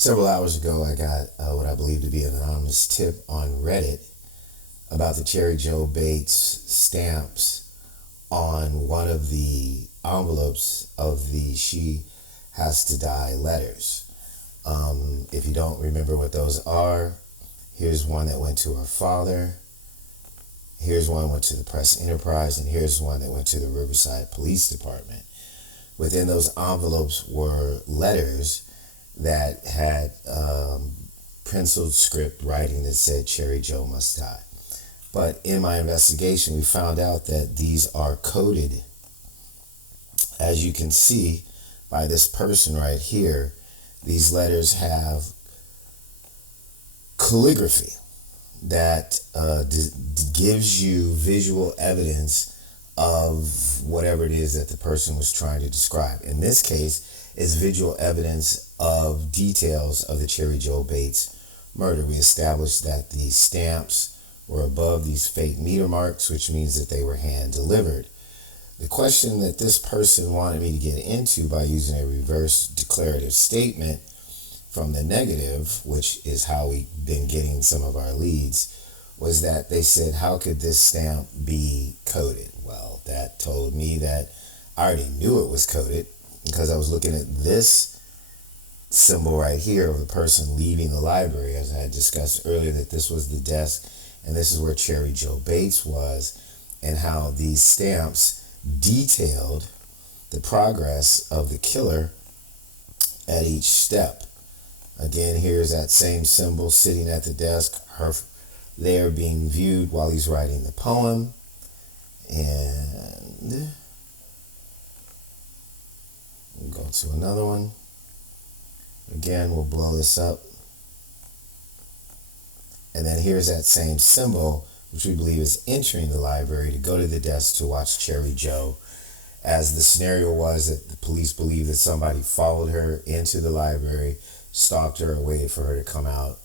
Several hours ago, I got what I believe to be an anonymous tip on Reddit about the Cheri Jo Bates stamps on one of the envelopes of the She Has to Die letters. If you don't remember what those are, here's one that went to her father, here's one that went to the Press Enterprise, and here's one that went to the Riverside Police Department. Within those envelopes were letters that had penciled script writing that said Cheri Jo must die. But in my investigation, we found out that these are coded. As you can see by this person right here, these letters have calligraphy that gives you visual evidence of whatever it is that the person was trying to describe. In this case, is visual evidence of details of the Cheri Jo Bates murder. We established that the stamps were above these fake meter marks, which means that they were hand delivered. The question that this person wanted me to get into by using a reverse declarative statement from the negative, which is how we've been getting some of our leads, was that they said, how could this stamp be coded? Well, that told me that I already knew it was coded because I was looking at this symbol right here of the person leaving the library, as I had discussed earlier, that this was the desk and this is where Cheri Jo Bates was, and how these stamps detailed the progress of the killer at each step. Again, here's that same symbol sitting at the desk, her there being viewed while he's writing the poem. And we'll go to another one. Again, we'll blow this up. And then here's that same symbol, which we believe is entering the library to go to the desk to watch Cheri Jo. As the scenario was that the police believed that somebody followed her into the library, stalked her, waited for her to come out,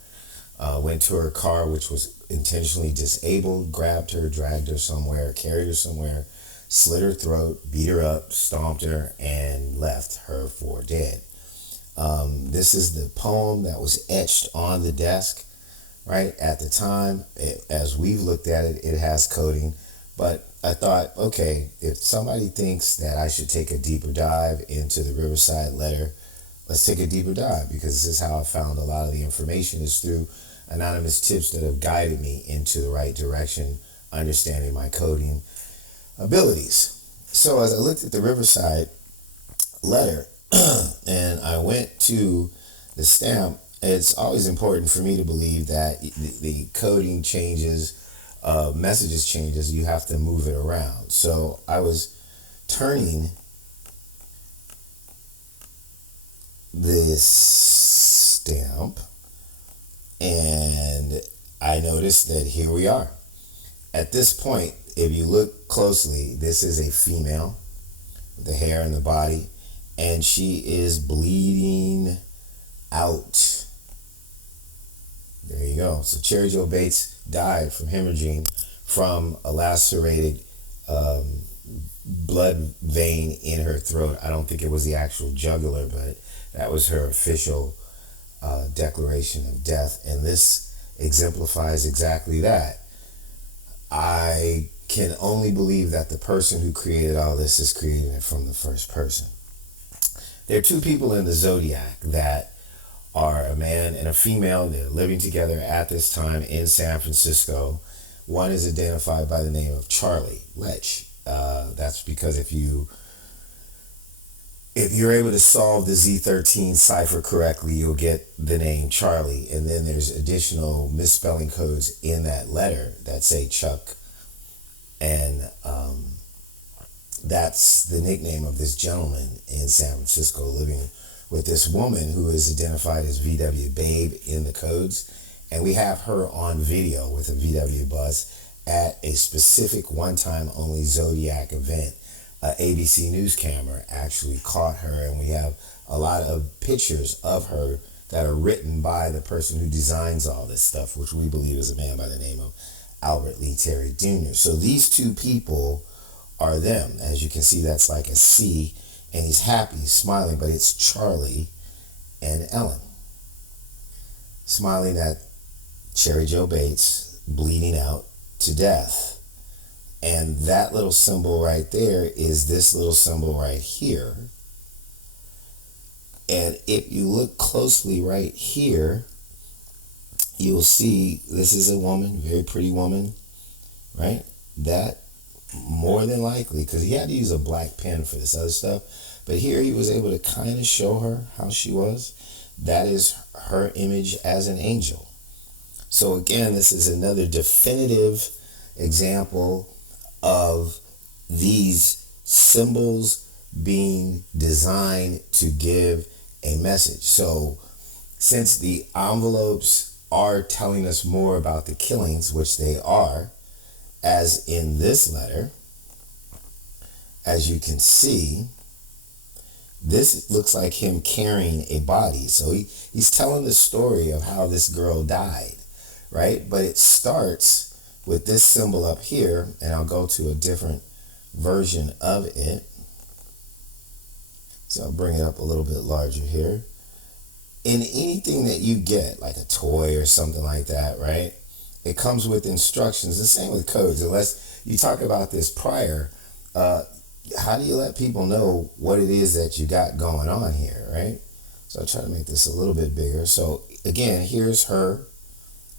went to her car, which was intentionally disabled, grabbed her, dragged her somewhere, carried her somewhere, slit her throat, beat her up, stomped her, and left her for dead. This is the poem that was etched on the desk, right? At the time, as we've looked at it, it has coding. But I thought, okay, if somebody thinks that I should take a deeper dive into the Riverside letter, let's take a deeper dive, because this is how I found a lot of the information, is through anonymous tips that have guided me into the right direction, understanding my coding abilities. So as I looked at the Riverside letter and I went to the stamp, it's always important for me to believe that the coding changes, messages changes, you have to move it around. So I was turning this stamp and I noticed that here we are. At this point, if you look closely, this is a female with the hair and the body, and she is bleeding out. There you go. So Cheri Jo Bates died from hemorrhaging from a lacerated blood vein in her throat. I don't think it was the actual jugular, but that was her official declaration of death. And this exemplifies exactly that. I can only believe that the person who created all this is creating it from the first person. There are two people in the Zodiac that are a man and a female. They're living together at this time in San Francisco. One is identified by the name of Charlie Lech. That's because if you're able to solve the Z13 cipher correctly, you'll get the name Charlie. And then there's additional misspelling codes in that letter that say Chuck. And that's the nickname of this gentleman in San Francisco, living with this woman who is identified as VW Babe in the codes. And we have her on video with a VW bus at a specific one-time only Zodiac event. ABC News camera actually caught her, and we have a lot of pictures of her that are written by the person who designs all this stuff, which we believe is a man by the name of Albert Lee Terry Jr. So these two people are them. As you can see, that's like a C, and he's happy, he's smiling, but it's Charlie and Ellen. smiling at Cheri Jo Bates bleeding out to death. And that little symbol right there is this little symbol right here. And if you look closely right here, you'll see this is a woman, very pretty woman, right? That more than likely, because he had to use a black pen for this other stuff, but here he was able to kind of show her how she was. That is her image as an angel. So again, this is another definitive example of these symbols being designed to give a message. So since the envelopes are telling us more about the killings, which they are, as in this letter, as you can see, this looks like him carrying a body. So he's telling the story of how this girl died, right? But it starts with this symbol up here, and I'll go to a different version of it. So I'll bring it up a little bit larger here. In anything that you get, like a toy or something like that, right? It comes with instructions. The same with codes. Unless you talk about this prior, how do you let people know what it is that you got going on here, right? So I'll try to make this a little bit bigger. So again, here's her,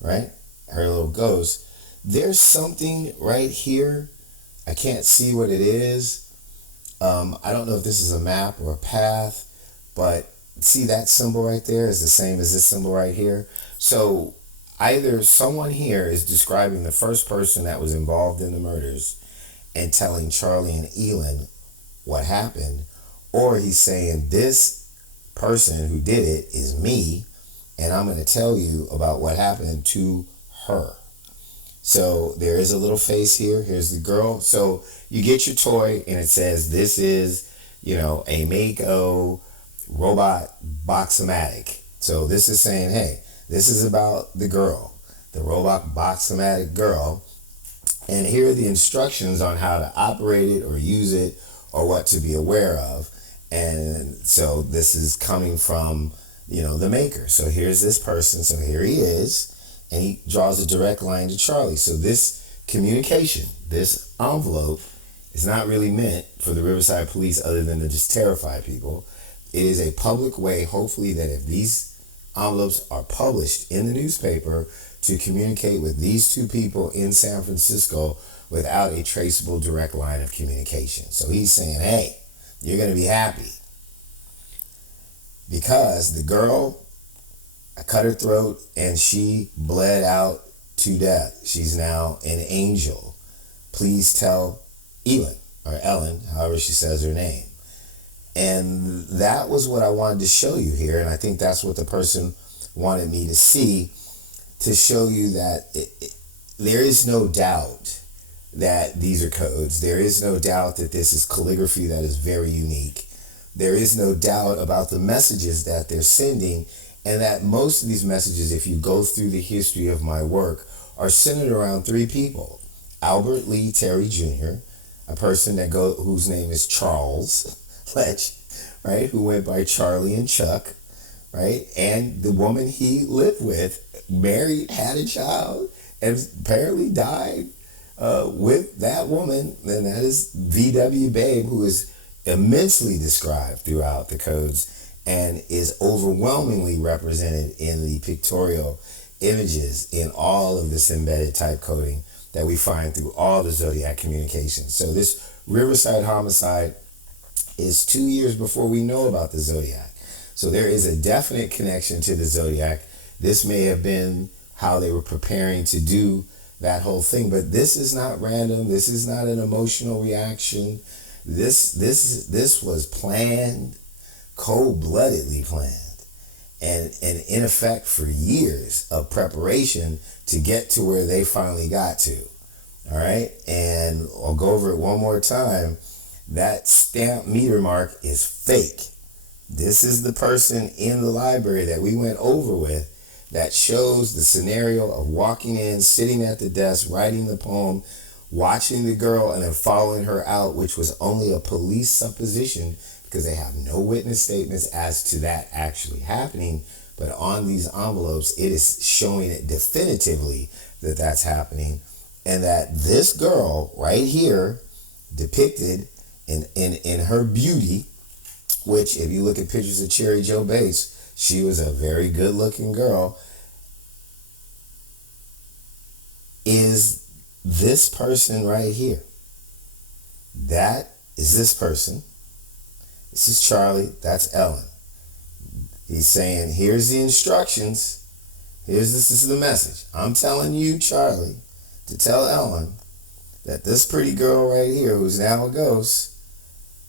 right? Her little ghost. There's something right here. I can't see what it is. I don't know if this is a map or a path, but see that symbol right there is the same as this symbol right here. So either someone here is describing the first person that was involved in the murders and telling Charlie and Elin what happened, or he's saying this person who did it is me, and I'm going to tell you about what happened to her. So there is a little face here. Here's the girl. So you get your toy and it says this is, a Mako robot Box-O-Matic. So this is saying, hey, this is about the girl, the robot Box-O-Matic girl. And here are the instructions on how to operate it or use it or what to be aware of. And so this is coming from, the maker. So here's this person. So here he is. And he draws a direct line to Charlie. So this communication, this envelope, is not really meant for the Riverside Police other than to just terrify people. It is a public way, hopefully, that if these envelopes are published in the newspaper, to communicate with these two people in San Francisco without a traceable direct line of communication. So he's saying, hey, you're going to be happy. Because the girl, I cut her throat and she bled out to death. She's now an angel. Please tell Elin, or Ellen, however she says her name. And that was what I wanted to show you here. And I think that's what the person wanted me to see, to show you that there is no doubt that these are codes. There is no doubt that this is calligraphy that is very unique. There is no doubt about the messages that they're sending, and that most of these messages, if you go through the history of my work, are centered around three people. Albert Lee Terry Jr., a person whose name is Charles Lech, right, who went by Charlie and Chuck, right, and the woman he lived with, married, had a child, and apparently died with that woman, and that is V.W. Babe, who is immensely described throughout the codes and is overwhelmingly represented in the pictorial images in all of this embedded type coding that we find through all the Zodiac communications. So this Riverside homicide is 2 years before we know about the Zodiac. So there is a definite connection to the Zodiac. This may have been how they were preparing to do that whole thing, but this is not random. This is not an emotional reaction. This was planned, cold-bloodedly planned, and in effect for years of preparation to get to where they finally got to. All right, and I'll go over it one more time. That stamp meter mark is fake. This is the person in the library that we went over with that shows the scenario of walking in, sitting at the desk, writing the poem, watching the girl, and then following her out, which was only a police supposition because they have no witness statements as to that actually happening. But on these envelopes, it is showing it definitively that that's happening, and that this girl right here, depicted in her beauty, which if you look at pictures of Cheri Jo Bates, she was a very good looking girl, is this person right here. That is this person. This is Charlie. That's Ellen. He's saying, here's the instructions. This is the message. I'm telling you, Charlie, to tell Ellen that this pretty girl right here, who's now a ghost,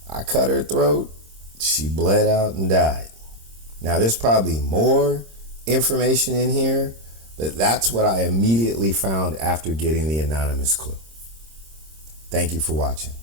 I cut her throat, she bled out and died. Now, there's probably more information in here, but that's what I immediately found after getting the anonymous clue. Thank you for watching.